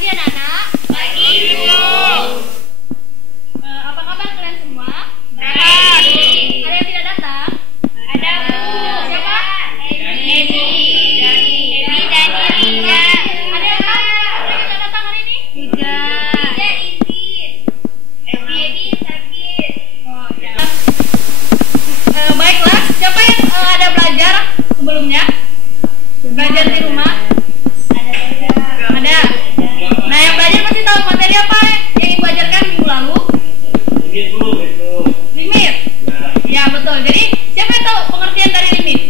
pagi anak-anak. Pagi, Ibu. Apa kabar kalian semua? Baik. Ada yang tidak datang? Ada, Bu. Siapa? Ebi dan Rija. Ada yang tahu? Ada yang tidak datang hari ini? Rija izin. Ebi sakit. Oh, ya. Baiklah, siapa yang ada belajar sebelumnya? Belajar di rumah? Ada. Nah, yang belajar pasti tahu materi apa yang ibu ajarkan minggu lalu? Limit. Ya, betul. Jadi, siapa yang tahu pengertian dari limit?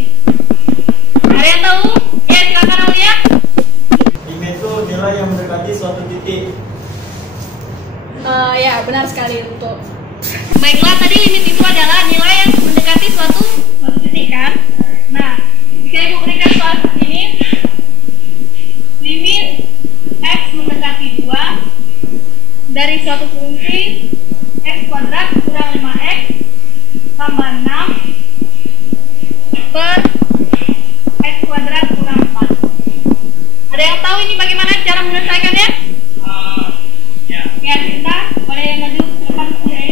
Ada yang tahu? Ya, silakan Aulia. Limit itu nilai yang mendekati suatu titik. Ya, benar sekali untuk. Baiklah, tadi limit itu adalah nilai yang mendekati suatu titik kan? Nah, jika ibu berikan soal seperti ini, limit x mendekati 2 dari suatu fungsi x kuadrat kurang 5x tambah 6 per x kuadrat kurang 4. Ada yang tahu ini bagaimana cara menyelesaikannya? Ya, Cinta, boleh yang maju ke depan saya.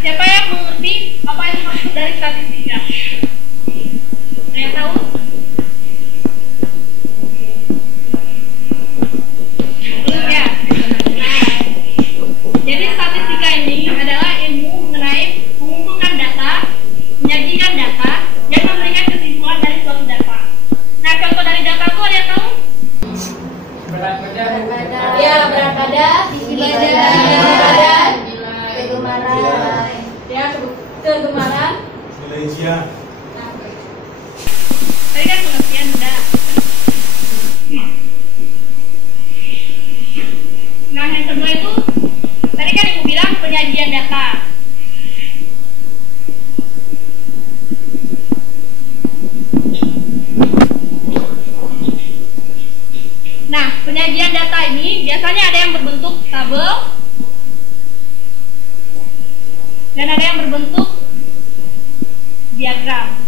Siapa yang mengerti apa yang maksud dari statistika? Ada yang tahu? Ya. Jadi statistika ini adalah ilmu mengenai mengumpulkan data, menyajikan data, dan memberikan kesimpulan dari suatu data. Nah, contoh dari data itu ada yang tahu? Berat badan. Ya, berat badan, tinggi badan, kegemaran. Ya, kegemaran. Nilai ujian. Tadi kan pengertian udah. Nah, yang kedua itu tadi kan ibu bilang penyajian data. Nah, penyajian data ini biasanya ada yang berbentuk tabel dan ada yang berbentuk diagram.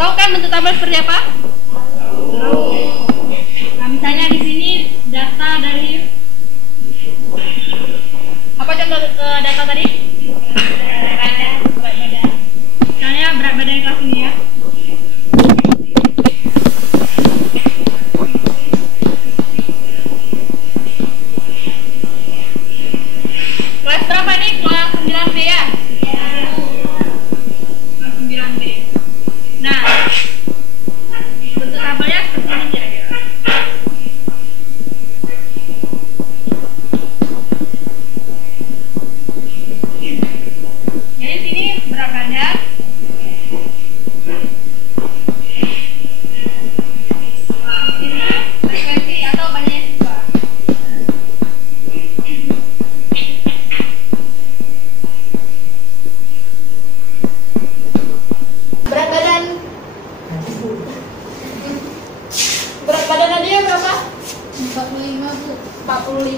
Tahu kan bentuk tabel seperti apa? Tahu. Nah, misalnya di sini data dari apa contoh data tadi? Berat badan. Misalnya berat badan kelas ini ya. Kelas berapa nih? Kelas 9B ya? Kelas 9B. Nah,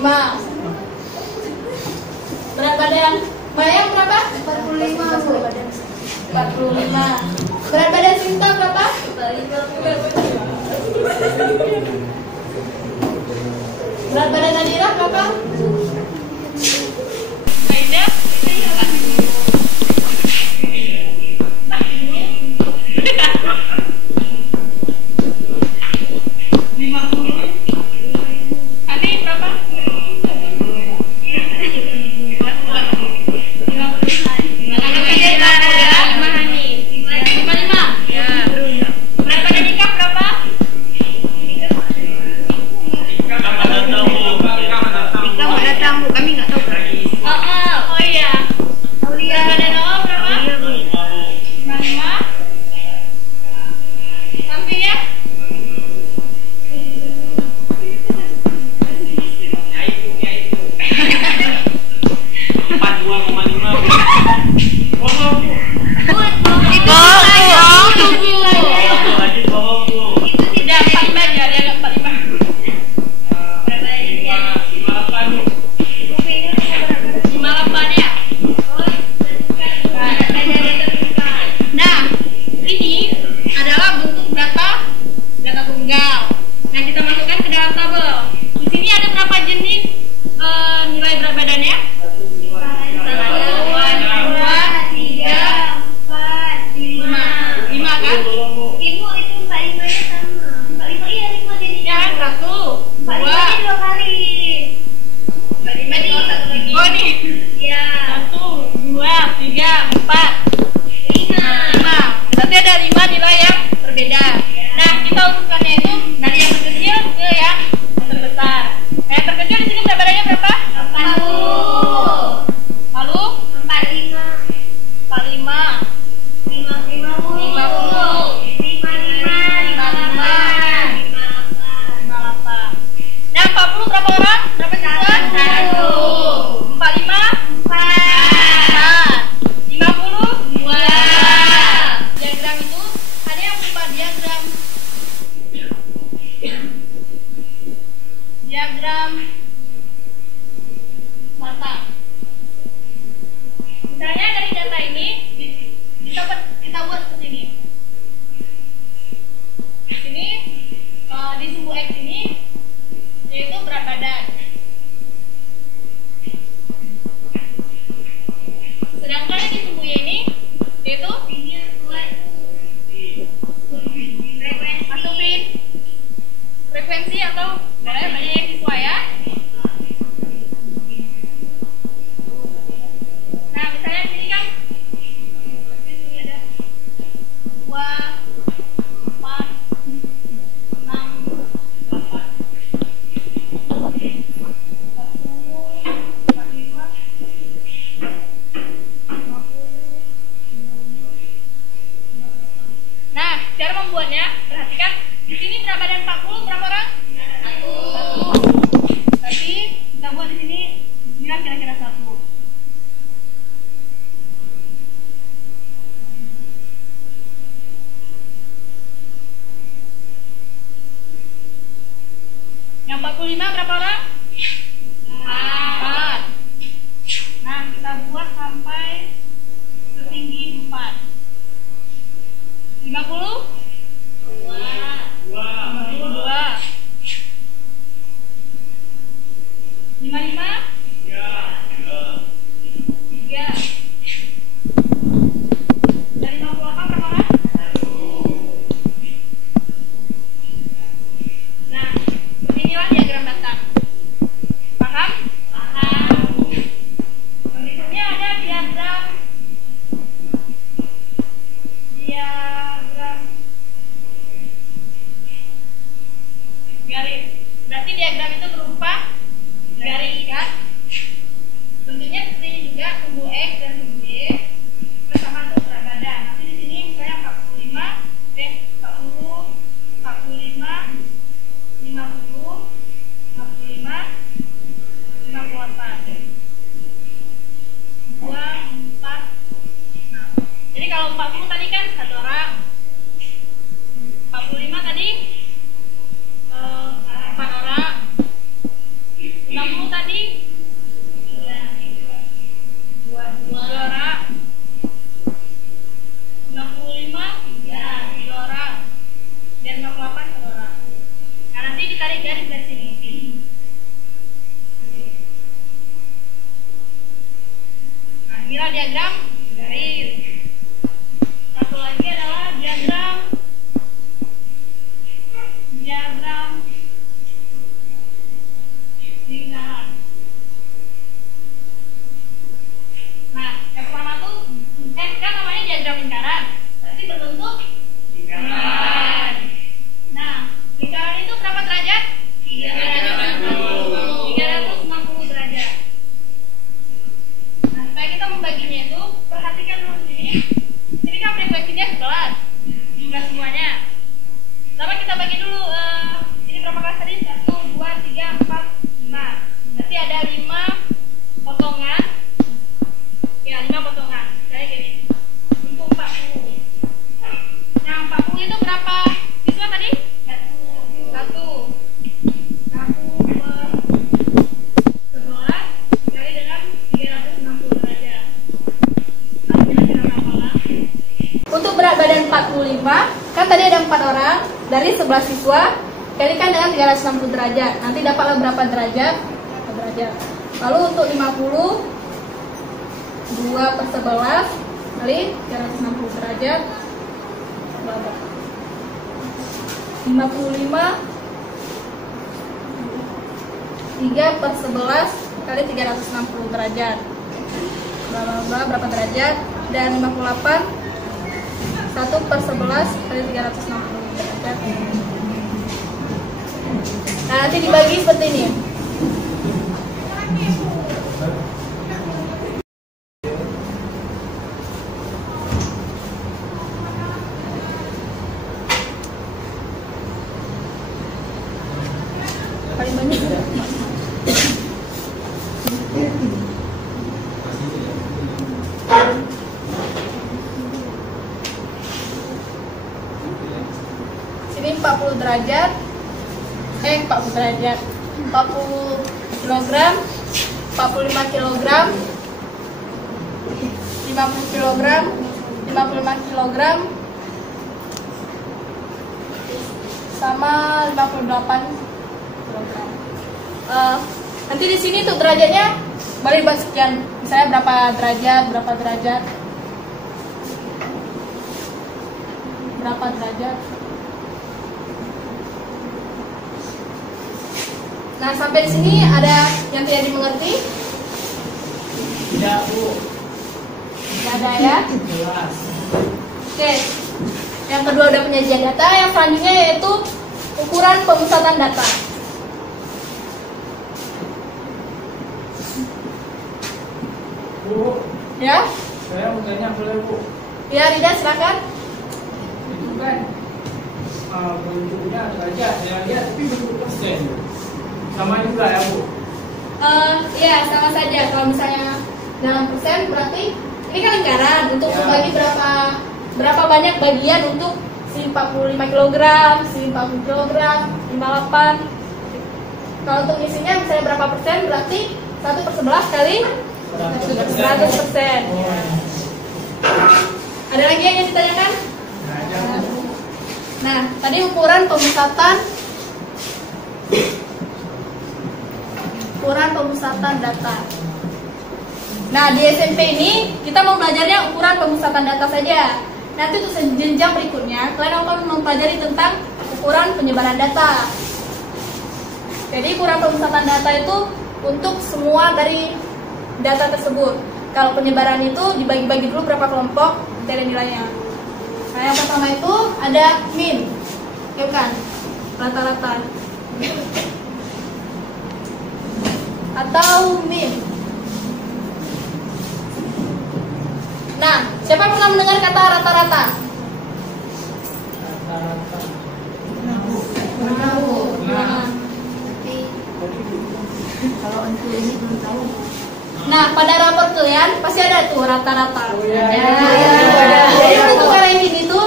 45. Berat badan Maya berapa? 45. 45. Berat badan Sinta berapa? 50. Berat badan Nadira berapa? Aida? Diagram mata. Misalnya dari data ini kita buat seperti ini. Ini di sumbu X ini yaitu berat badan. Sedangkan di sumbu Y ini yaitu masukin frekuensi atau banyak siswa ya. Nah, misalnya di sini kan ada 2, 4, 6, 8. Nah, cara membuatnya, perhatikan di sini berat badan 40 berapa orang? 1. Tapi kita buat di sini kira-kira 1. Yang 45 berapa orang? 4. Nah, kita buat sampai setinggi 4. 50? 55? 3. Dari 58 berapa orang? 1. Nah, inilah diagram batang. Paham? Paham. Berikutnya ada diagram garis. Berarti diagram itu berupa garis kan? Bentuknya seperti ini juga, sumbu X dan sumbu Y bersama untuk berat badan. Nanti di sini misalnya 45, 40, 45, 50, 45, 58. 2, 4, 6. Jadi kalau 40 tadi kan 1 orang. 45 tadi 4 orang. 60 tadi berarti 2 orang. 55 3 orang. Dan 58 1 orang. Nah, nanti ditarik garis dari sini. Nah, inilah diagram garis. Satu lagi adalah diagram lingkaran. Nah, yang pertama tuh kan namanya diagram lingkaran. Berarti berbentuk lingkaran. Nah, lingkaran itu berapa derajat? 360 derajat. Nah, supaya kita membaginya itu, perhatikan dulu sini. Ini kan frekuensinya 11. Jumlah semuanya. Pertama kita bagi dulu ini berapa kali tadi? 1, 2, 3, 4, 5. Berarti ada 5 potongan. Ya, 5 potongan. Kayak gini. Untuk 40. Yang 40 itu berapa siswa tadi? 1. 1 per 11 dikali dengan 360 derajat. Lalu kita hafalkan. Untuk berat badan 45, kan tadi ada 4 orang dari 11 siswa, kalikan dengan 360 derajat. Nanti dapatlah berapa derajat? Lalu untuk 50, 2 per 11 kali 360 derajat. 55, 3 per 11 kali 360 derajat. Berapa derajat? Dan 58, 1 per 11 kali 360 derajat. Nah, nanti dibagi seperti ini. Paling banyak juga. Sini 40 derajat. 40 derajat. 40 kilogram, 45 kilogram, 50 kilogram, 55 kilogram, sama 58 kilogram. Nanti di sini tuh derajatnya balik sekian. Misalnya berapa derajat, berapa derajat. Nah, sampai di sini ada yang tidak dimengerti? Tidak, Bu. Tidak ada ya? Jelas. Oke. Yang kedua udah penyajian data. Yang selanjutnya yaitu ukuran pemusatan data. Bu, Ya? saya mau tanya boleh, Bu? Ya, Rida silakan. Itu kan bentuknya derajat, saya lihat tapi bentuk persen. Sama juga ya, Bu? Ya, sama saja. Kalau misalnya dalam persen berarti ini kan lingkaran untuk Ya. membagi berapa banyak bagian untuk si 45 kg, si 40 kg, 58. Kalau untuk isinya misalnya berapa persen berarti 1 per 11 kali 100%. Ada lagi yang ditanyakan? Nah, tadi ukuran pemusatan data. Nah, di SMP ini kita mau belajarnya ukuran pemusatan data saja. Nanti untuk jenjang berikutnya kalian akan mempelajari tentang ukuran penyebaran data. Jadi ukuran pemusatan data itu untuk semua dari data tersebut. Kalau penyebaran itu dibagi-bagi dulu berapa kelompok dari nilainya. Nah, yang pertama itu ada min, ya kan? Rata-rata atau min. Nah, siapa yang pernah mendengar kata rata-rata? Rata-rata. Nah, Kalau untuk ini belum tahu. nah, pada rapor kalian pasti ada tuh rata-rata. Oh, iya. Jadi untuk ranking itu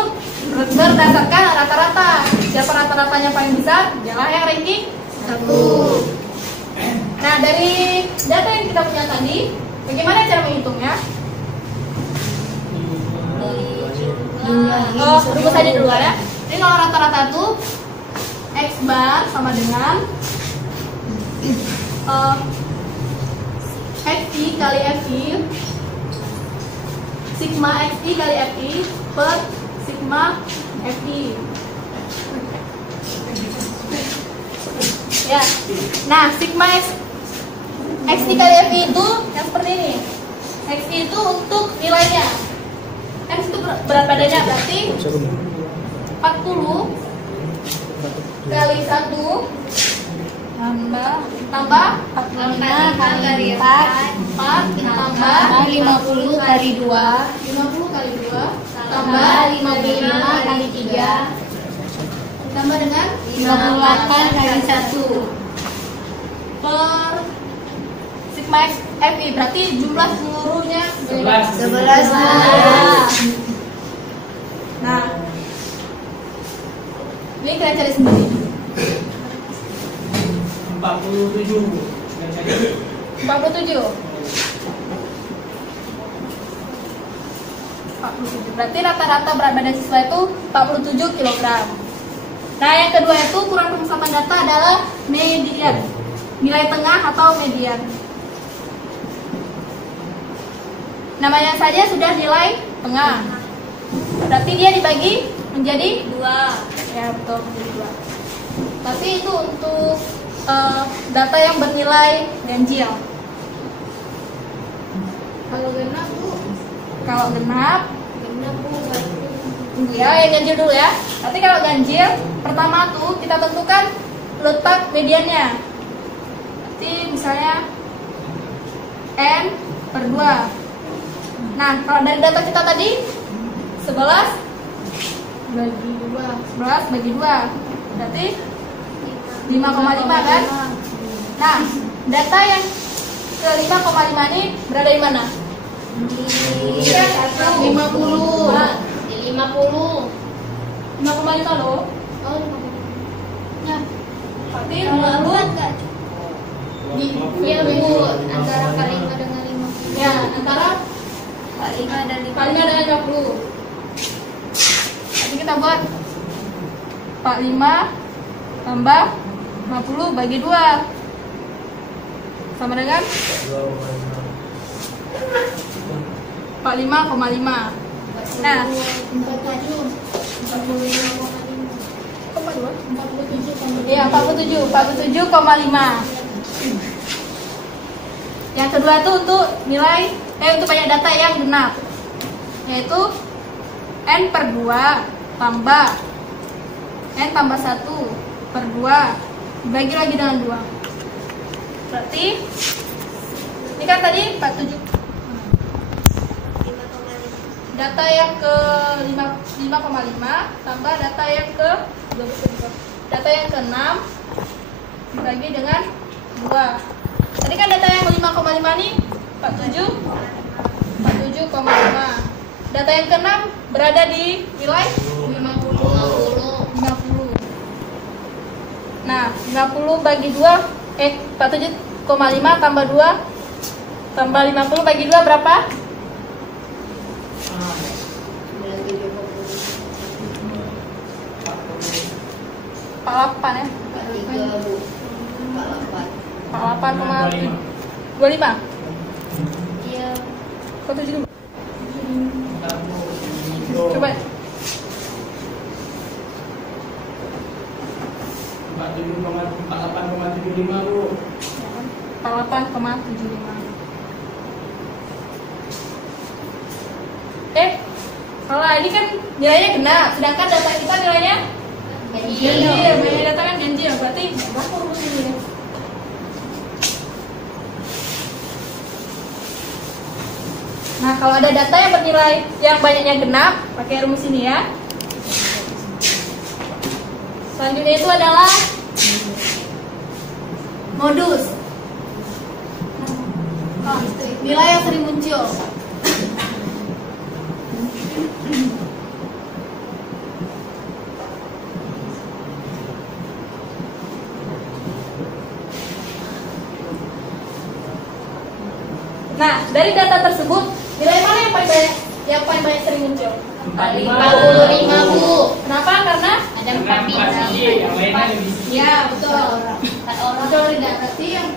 berdasarkan rata-rata. Siapa rata-ratanya paling besar, dialah yang ranking 1. Nah, dari data yang kita punya tadi, bagaimana cara menghitungnya? Rumus aja dulu ya. Ini kalau rata-rata tuh X bar sama dengan XI kali FI, sigma XI kali FI per sigma FI. Ya. Nah, sigma XI kali FI itu yang seperti ini. XI itu untuk nilainya. X itu berat badannya, berarti 40 kali 1 tambah 45 kali 4 tambah 50 kali 2 50 kali 2 tambah 55 kali 3 tambah dengan 58 kali 1 per sigma FI, berarti jumlah seluruhnya 11. Nah, ini kalian cari sendiri. 47. 47. Berarti rata-rata berat badan siswa itu 47 kg. Nah, yang kedua itu ukuran pemusatan data adalah median, nilai tengah atau median. Namanya saja sudah nilai tengah. Berarti dia dibagi menjadi 2. Ya, betul, menjadi 2. Tapi itu untuk data yang bernilai ganjil. Kalau genap Bu, Kalau genap, Bu ya yang ganjil dulu ya. Tapi kalau ganjil, pertama tuh kita tentukan letak mediannya. Jadi misalnya N per 2. Nah, kalau dari data kita tadi 11 bagi 2. 11 bagi 2. Berarti 5,5 kan? Nah, data yang ke 5,5 ini berada di mana? di 50. 50. Nah, 5,5 loh. Oh, Ya. Berarti buat enggak? Iya, Bu. Antara 45 dengan 50. Ya, antara 45 dan 50. 45 dengan 50. Jadi kita buat 45 tambah 50 bagi 2 sama dengan 45,5. Nah, 47,5. Iya, 47,5. Yang kedua itu untuk nilai untuk banyak data yang genap, yaitu N per 2 tambah N tambah 1 per 2 dibagi lagi dengan 2. Berarti ini kan tadi 47. Data yang ke 5,5 tambah data yang ke 20. Data yang ke 6 dibagi dengan 2. Tadi kan data yang 5,5 nih 47,5. Data yang ke 6 berada di nilai 50. Nah, 50 bagi 2 47,5 tambah 2 tambah 50 bagi 2 berapa? 48 ya. 48,25. Iya. 47 dulu. Coba. 48,75 Bu. 48,75. Kalau ini kan nilainya genap, sedangkan data kita nilainya ganjil. Banyak data kan ganjil, berarti berapa rumus ini ya? Nah, kalau ada data yang bernilai yang banyaknya genap, pakai rumus ini ya. Selanjutnya itu adalah modus. Nilai yang sering muncul. Dari data tersebut, nilai mana yang paling banyak sering muncul? 45 Bu. Kenapa? Karena Ada 4 bintang. Yang lainnya lebih sedikit. ya betul. 4 orang. Betul tidak. Berarti yang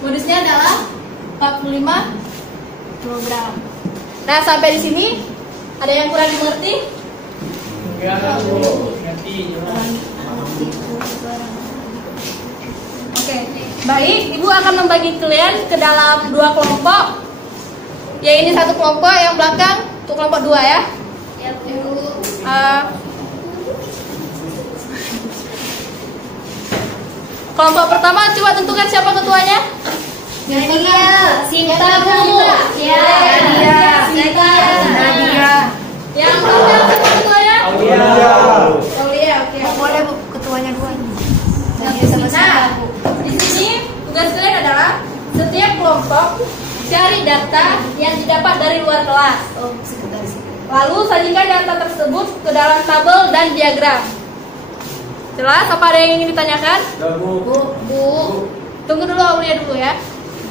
modusnya adalah 45 kg. Nah, sampai di sini ada yang kurang dimengerti? Enggak, Bu. Nanti jelas. Oke, baik. Ibu akan membagi kalian ke dalam 2 kelompok. Ya, ini satu kelompok, yang belakang untuk kelompok 2 ya. Ya Bu. Kelompok pertama, coba tentukan siapa ketuanya. Nadia, Sinta Bu. Ya. Sinta. Nadia. Yang belakang siapa ketuanya? Aulia. Aulia, oke. Boleh Bu, ketuanya 2. Nah, di sini tugas kalian adalah setiap kelompok cari data yang didapat dari luar kelas. Oh, sekretaris. Lalu sajikan data tersebut ke dalam tabel dan diagram. Jelas? Apa ada yang ingin ditanyakan? Udah, Bu. Bu. Tunggu dulu Aulia dulu ya.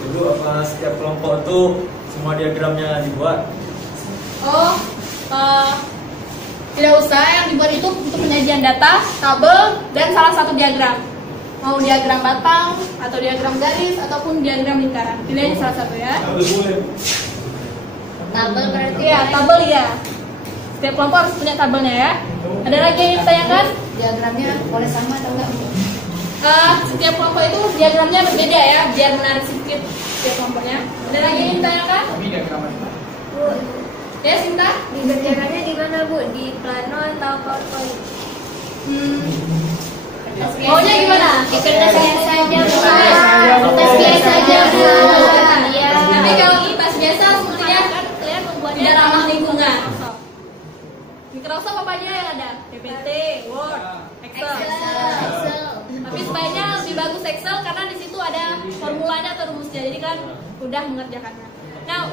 Dulu apa setiap kelompok itu semua diagramnya dibuat? Oh, tidak usah. Yang dibuat itu untuk penyajian data, tabel, dan salah satu diagram. Mau diagram batang, atau diagram garis, ataupun diagram lingkaran. Pilih aja salah satu ya. Boleh. Tabel berarti. Iya, tabel ya. Setiap kelompok harus punya tabelnya ya. Ada lagi yang ditanyakan? Diagramnya boleh sama atau enggak Bu? Setiap kelompok itu diagramnya berbeda ya, biar menarik sedikit setiap kelompoknya. Ada lagi yang ditanyakan? Kami diagram apa? Bu, Ya, Sinta? dikerjakannya di mana Bu? Di Plano atau PowerPoint? Maunya gimana? Di kertas biasa aja Bu. Kertas biasa aja, Bu. Iya. Tapi kalau kertas biasa sepertinya kan kalian membuatnya tidak ramah lingkungan. Microsoft apanya yang ada? PPT, Word, Excel. Tapi sebaiknya lebih bagus Excel karena di situ ada formulanya atau rumusnya, jadi kan mudah mengerjakannya. Nah,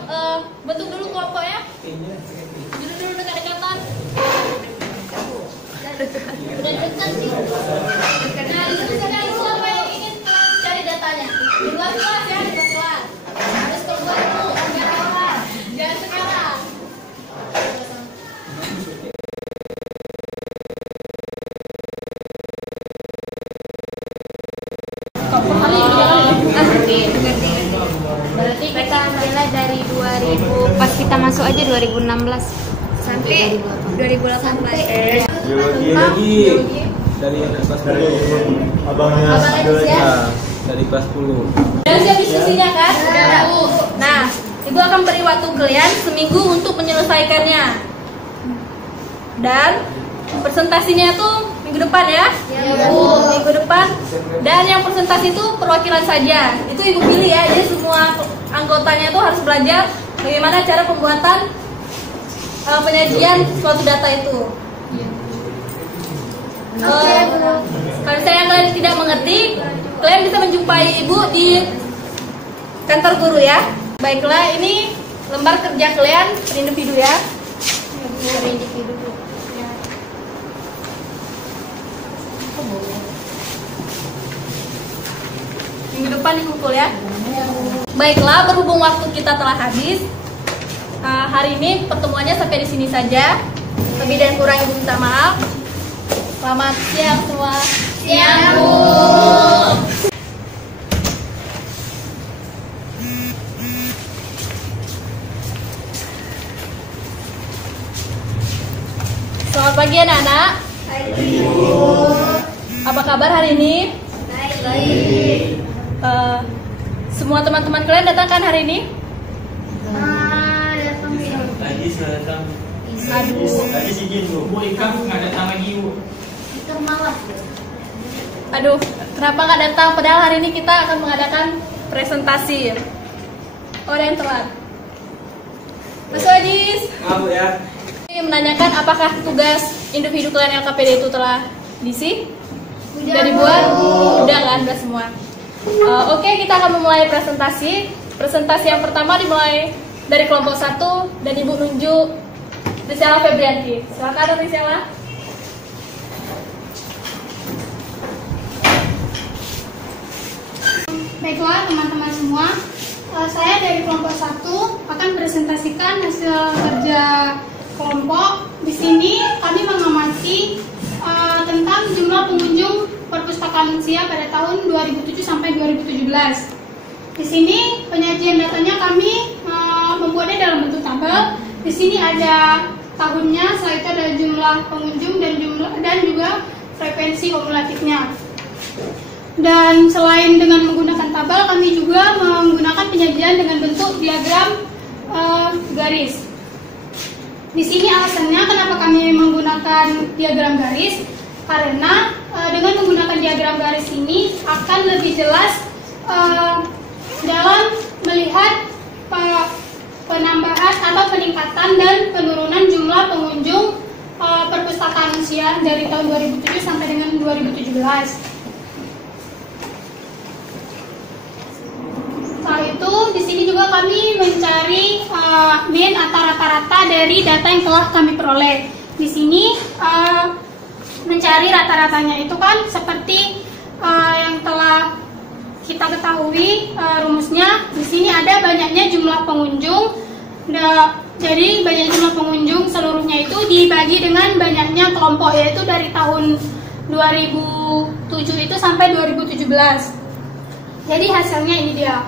bentuk dulu kelompoknya. Duduk dulu dekat-dekatan. Udah dekat sih. Nah, diskusikan dulu apa yang ingin cari datanya. Di luar kelas ya, di luar kelas. Harus keluar dulu, jangan sekarang. Berarti kita ambilnya dari 2000 pas kita masuk aja 2016 sampai 2018. Biologi dari kelas 10. Abangnya Dari kelas 10. Udah siap diskusinya kan? Udah. Nah, Ibu akan beri waktu kalian seminggu untuk menyelesaikannya. Dan presentasinya itu minggu depan ya? Ya, Bu. Minggu depan. Dan yang presentasi itu perwakilan saja. Itu Ibu pilih ya. Jadi semua anggotanya itu harus belajar bagaimana cara pembuatan penyajian suatu data itu. Kalau saya kalian tidak mengerti, kalian bisa menjumpai Ibu di kantor guru ya. Baiklah, ini lembar kerja kalian per individu ya. Per individu. Ya. Minggu depan dikumpul ya. Baiklah, berhubung waktu kita telah habis, hari ini pertemuannya sampai di sini saja. Lebih dan kurang Ibu minta maaf. Selamat siang semua. Siang, Bu. Selamat pagi anak-anak. Apa kabar hari ini? Baik. Semua teman-teman kalian datang kan hari ini? Datang ya. Tadi sudah datang. Aduh. Tadi si Jin, Bu. Bu Ikam nggak datang lagi, Bu. Kita malas. Aduh, kenapa nggak datang? Padahal hari ini kita akan mengadakan presentasi. Oh, ada yang telat. Mas Wajis, Maaf ya. ingin menanyakan apakah tugas individu kalian LKPD itu telah diisi? Sudah dibuat? Udah kan, udah semua. Oke, kita akan memulai presentasi. Presentasi yang pertama dimulai dari kelompok 1 dan Ibu nunjuk Rizela Febrianti. Silakan Rizela. Baiklah teman-teman semua, Saya dari kelompok 1 akan presentasikan hasil kerja kelompok. Di sini kami mengamati tentang jumlah pengunjung perpustakaan usia pada tahun 2007 sampai 2017. Di sini penyajian datanya kami membuatnya dalam bentuk tabel. Di sini ada tahunnya, setelah itu ada jumlah pengunjung dan juga frekuensi kumulatifnya. Dan selain dengan menggunakan tabel, kami juga menggunakan penyajian dengan bentuk diagram garis. Di sini alasannya kenapa kami menggunakan diagram garis, karena dengan menggunakan diagram garis ini akan lebih jelas dalam melihat penambahan atau peningkatan dan penurunan jumlah pengunjung perpustakaan usia dari tahun 2007 sampai dengan 2017. Setelah itu, di sini juga kami mencari mean atau rata-rata dari data yang telah kami peroleh. Di sini mencari rata-ratanya itu kan seperti yang telah kita ketahui rumusnya. Di sini ada banyaknya jumlah pengunjung. Jadi banyak jumlah pengunjung seluruhnya itu dibagi dengan banyaknya kelompok, yaitu dari tahun 2007 itu sampai 2017. Jadi hasilnya ini dia.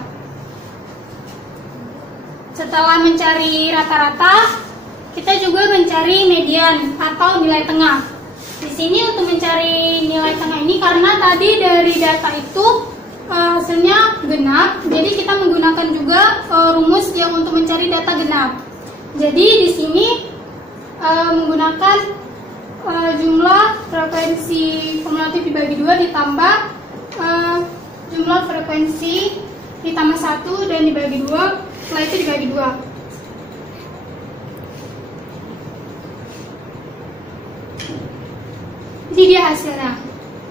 Setelah mencari rata-rata, kita juga mencari median atau nilai tengah. Di sini untuk mencari nilai tengah ini karena tadi dari data itu hasilnya genap, jadi kita menggunakan juga rumus yang untuk mencari data genap. Jadi di sini menggunakan jumlah frekuensi kumulatif dibagi 2 ditambah jumlah frekuensi ditambah 1 dan dibagi 2. Setelah itu dibagi 2. Ini dia hasilnya.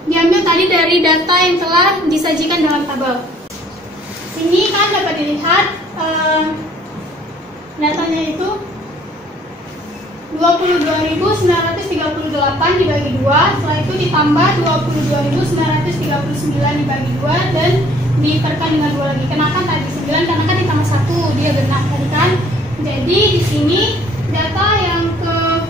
Diambil tadi dari data yang telah disajikan dalam tabel. Sini kan dapat dilihat datanya itu 22.938 dibagi 2. Setelah itu ditambah 22.939 dibagi 2 dan ditekan dengan 2 lagi. Kenakan tadi 9 karena kan ditambah 1 dia genap tadi kan. Jadi di sini data yang ke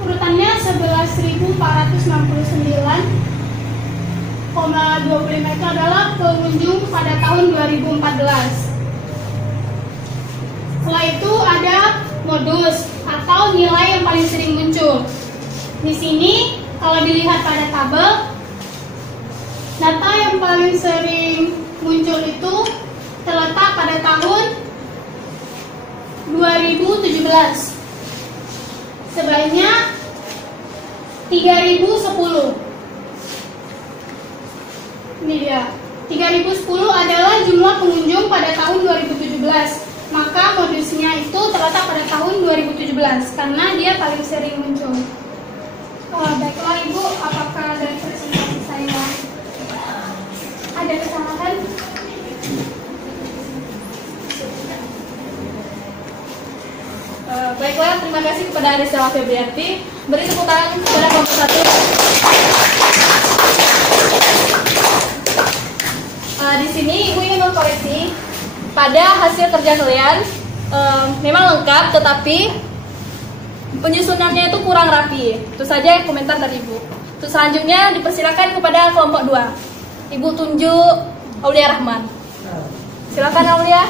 urutannya 11.469,25 itu adalah pengunjung pada tahun 2014. Setelah itu ada modus atau nilai yang paling sering muncul. Di sini kalau dilihat pada tabel, data yang paling sering muncul itu terletak pada tahun 2017 sebanyak 3010. Ini dia. 3010 adalah jumlah pengunjung pada tahun 2017. Maka modusnya itu terletak pada tahun 2017 karena dia paling sering muncul. Baiklah Ibu, apakah dari presentasi saya ada kesalahan? Baiklah, terima kasih kepada Arissa Febrianti. Beri tepuk tangan kepada kelompok 1. Di sini Ibu ingin mengkoreksi pada hasil kerja kalian memang lengkap, tetapi penyusunannya itu kurang rapi. Itu saja komentar dari Ibu. Untuk selanjutnya dipersilakan kepada kelompok 2. Ibu tunjuk Aulia Rahman. Silakan Aulia.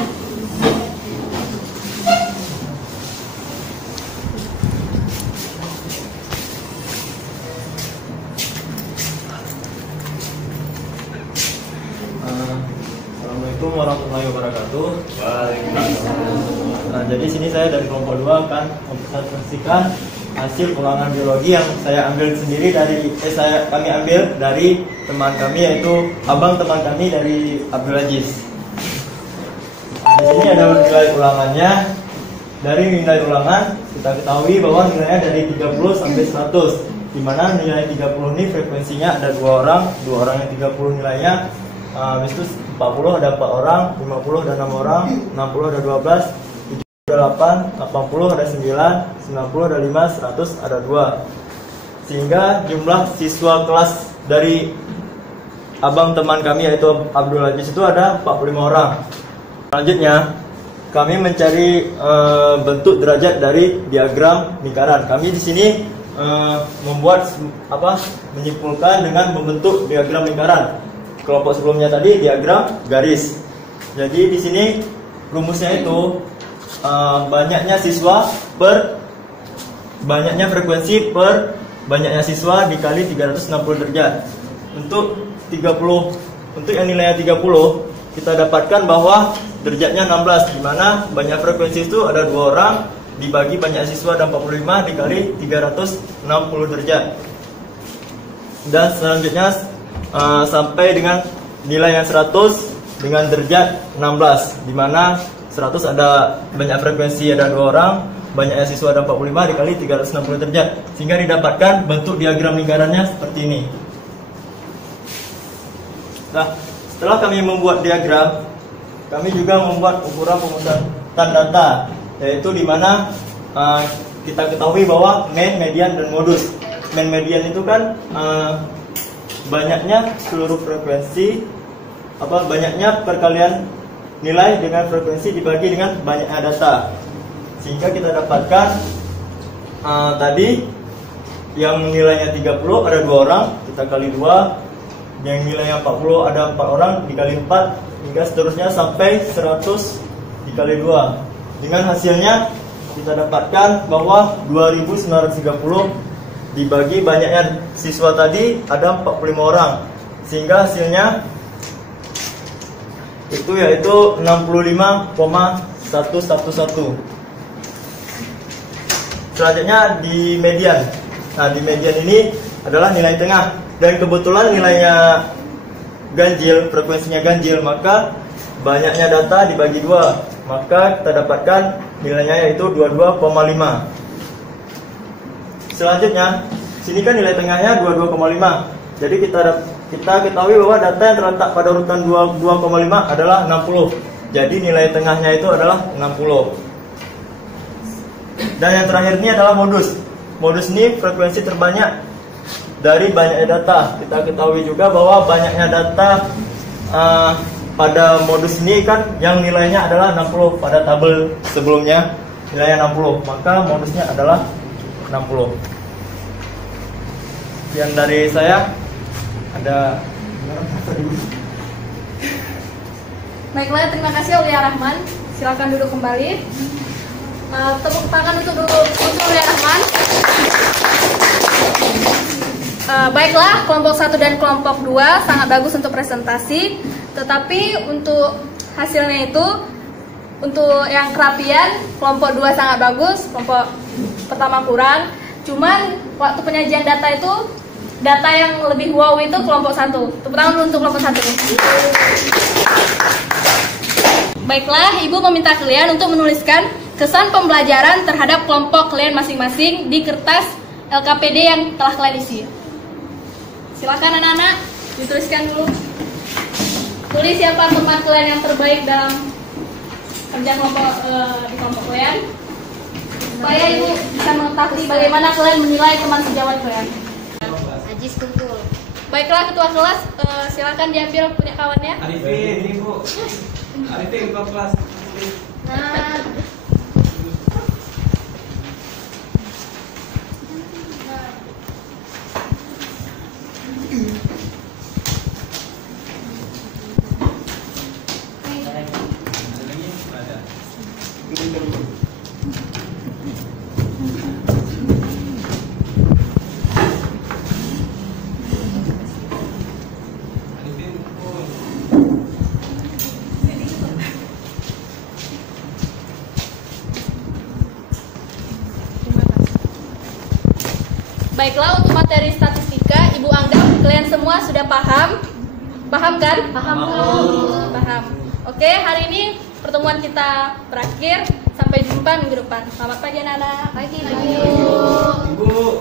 Assalamualaikum warahmatullahi wabarakatuh. Nah, jadi sini saya dari kelompok 2 akan mempresentasikan hasil ulangan biologi yang saya ambil sendiri dari kami ambil dari teman kami, yaitu abang teman kami dari Abdul Aziz. Nah, di sini ada nilai ulangannya. Dari nilai ulangan kita ketahui bahwa nilainya dari 30 sampai 100, di mana nilai 30 ini frekuensinya ada 2 orang yang 30 nilainya. Habis itu 40 ada 4 orang, 50 ada 6 orang, 60 ada 12, 70 ada 8, 80 ada 9, 90 ada 5, 100 ada 2. Sehingga jumlah siswa kelas dari abang teman kami yaitu Abdul Aziz itu ada 45 orang. Selanjutnya, kami mencari bentuk derajat dari diagram lingkaran. Kami di sini menyimpulkan dengan membentuk diagram lingkaran. Kelompok sebelumnya tadi diagram garis. Jadi di sini rumusnya itu banyaknya siswa per banyaknya frekuensi per banyaknya siswa dikali 360 derajat. Untuk yang nilainya 30, kita dapatkan bahwa derajatnya 16, di mana banyak frekuensi itu ada 2 orang dibagi banyak siswa dan 45 dikali 360 derajat. Dan selanjutnya sampai dengan nilai yang 100 dengan derajat 16, di mana 100 ada banyak frekuensi ada 2 orang, banyaknya siswa ada 45 dikali 360 derajat, sehingga didapatkan bentuk diagram lingkarannya seperti ini. Nah, setelah kami membuat diagram, kami juga membuat ukuran pemutusan data, yaitu di mana kita ketahui bahwa mean, median, dan modus. Mean, median itu kan banyaknya seluruh frekuensi, banyaknya perkalian nilai dengan frekuensi dibagi dengan banyaknya data, sehingga kita dapatkan tadi yang nilainya 30 ada 2 orang, kita kali 2. Yang nilainya 40 ada 4 orang dikali 4, hingga seterusnya sampai 100 dikali 2. Dengan hasilnya kita dapatkan bahwa 2930 dibagi banyaknya siswa tadi ada 45 orang, sehingga hasilnya itu yaitu 65,111. Selanjutnya di median. Nah, di median ini adalah nilai tengah. Dan kebetulan nilainya ganjil, frekuensinya ganjil, maka banyaknya data dibagi 2, maka kita dapatkan nilainya yaitu 22,5. Selanjutnya, sini kan nilai tengahnya 22,5. Jadi kita ketahui bahwa data yang terletak pada urutan 22,5 adalah 60. Jadi nilai tengahnya itu adalah 60. Dan yang terakhir ini adalah modus. Modus ini frekuensi terbanyak dari banyaknya data. Kita ketahui juga bahwa banyaknya data pada modus ini kan yang nilainya adalah 60. Pada tabel sebelumnya nilainya 60, maka modusnya adalah 60. Yang dari saya ada. Baiklah, terima kasih Aulia Rahman. Silakan duduk kembali. Tepuk tangan untuk Aulia Rahman. Baiklah, kelompok 1 dan kelompok 2 sangat bagus untuk presentasi. Tetapi untuk hasilnya itu, untuk yang kerapian, kelompok 2 sangat bagus, kelompok pertama kurang. Cuman waktu penyajian data itu, data yang lebih wow itu kelompok 1. Tepuk tangan dulu untuk kelompok 1. Baiklah, Ibu meminta kalian untuk menuliskan kesan pembelajaran terhadap kelompok kalian masing-masing di kertas LKPD yang telah kalian isi. Silakan anak-anak, dituliskan dulu. Tulis siapa teman kalian yang terbaik dalam kerja kelompok di kelompok kalian, supaya Ibu bisa mengetahui bagaimana kalian menilai teman sejawat kalian. Ajis kumpul. Baiklah, ketua kelas, silakan diambil punya kawannya. Arifin, ini Bu. Arifin, ketua kelas. Nah, baiklah, untuk materi statistika, Ibu anggap kalian semua sudah paham? Paham kan? Paham. Paham. Oke, hari ini pertemuan kita berakhir. Sampai jumpa minggu depan. Selamat pagi anak-anak. Pagi. Ibu.